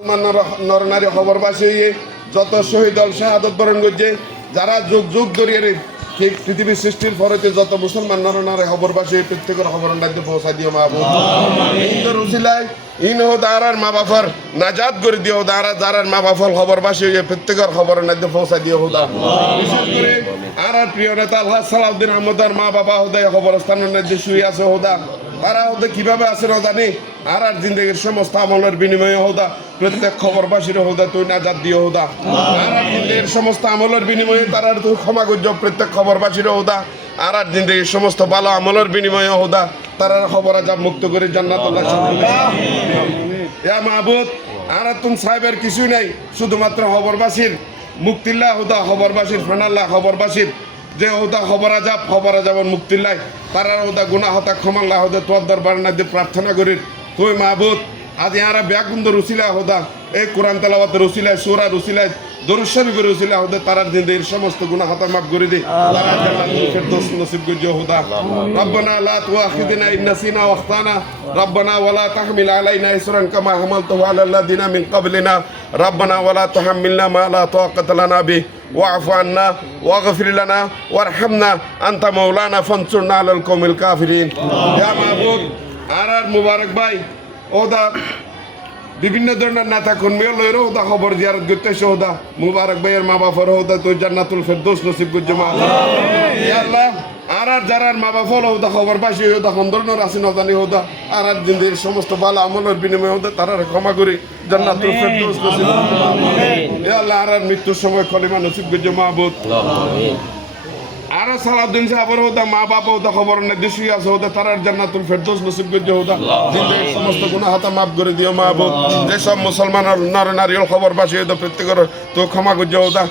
নরনারী খবরবাসী হয়ে যত শহীদ দল শাহাদত বরণ করছে যারা যুগ যুগ ধরিয়ে ঠিক পৃথিবীর সৃষ্টির ফরতে যত মুসলমান নরনারী খবরবাসী প্রত্যেকের খবর রাজ্যে পৌঁছা দিও মা উসিলাই ইন হো দারার মা বাবার নাজাদ করে দিও দারা দারার মা বাবার খবরবাসী হয়ে প্রত্যেকের খবর রাজ্যে পৌঁছা দিও হুদা। বিশেষ করে আর প্রিয় নেতা আল্লাহ সালাউদ্দিন আহমদার মা বাবা হুদায় খবরস্থানের রাজ্যে শুয়ে আছে হুদা। তারা হতে কীভাবে আছে না জানি? আর আর জিন্দগির সমস্ত আমলের বিনিময়ে হোদা প্রত্যেক খবরবাসীর হোদা তুই নাজাদ দিও হোদা আর আর জিন্দগির সমস্ত আমলের বিনিময়ে তারা তুই ক্ষমা করছ প্রত্যেক খবরবাসীর হোদা আর আর জিন্দগির সমস্ত ভালো আমলের বিনিময়ে হোদা তারা খবর আজাব মুক্ত করে জান্নাত ইয়া মাহবুদ আর তুম সাহেবের কিছুই নাই। শুধুমাত্র খবরবাসীর মুক্তিল্লাহ হোদা খবরবাসীর ফানাল্লাহ, খবরবাসীর যে ওদা হবরা যাব হবরা যাবন মুক্তিল্লাই তারা ওদা গুণা হতা ক্ষমাল্লা হদে তোয়ার দরবার না দিয়ে প্রার্থনা করির তুই মাহবুদ আজ ইয়ারা ব্যাকুন্দ রুসিলা হৌদা এই কোরআন তালাবাত রুসিলায় সুরা রুসিলায় দরুশরী করে রুসিলা হদে তারার জিন্দের সমস্ত গুণা হতা মাফ করে দে তারা জান্নাতের দোষ লা তুআখিযনা ইন নাসিনা ওয়া আখতানা। রব্বানা ওয়া লা তাহমিল আলাইনা ইসরান কামা আলা আল্লাযিনা মিন ক্বাবলিনা। ওয়া লা তুহাম্মিলনা মা লা তাওয়াক্কাতা লানা বিহি। ওয়াফু আন্না ওয়াগফিরানা ওয়ারহামনা আন্তা মৌলানা ফনসুরনা আলাল কৌমিল কাফিরিন ইয়া মাহবুব আর আর মুবারক ভাই ওদা বিভিন্ন ধরনের নেতা কর্মীও লই রোদা খবর জিয়ারত করতে সৌদা মুবারক ভাইয়ের মা বাবার হোদা তুই জান্নাতুল ফেরদৌস নসিব গুজ্জমা আর যারা মা বাবা হলো ওদা খবর পাশি ওদা সন্দর্ণর আছে নজানি ওদা আর আর জিন্দির সমস্ত ভালো আমলের বিনিময়ে ওদা তারা ক্ষমা করি। ইয়া আল্লাহ আর আর মৃত্যুর সময় কলিমা নসিব করছে মাহবুব আর সালাউদ্দিন সাহেবের হোদা মা বাবা হোদা খবর নির্দেশী আছে হোদা তারার জান্নাতুল ফেরদৌস নসিব হোদা সমস্ত হাতা মাফ করে দিও মাহবুব যেসব মুসলমান নর নারীর খবর বাসি হোদা প্রত্যেকের তো ক্ষমা করছে হোদা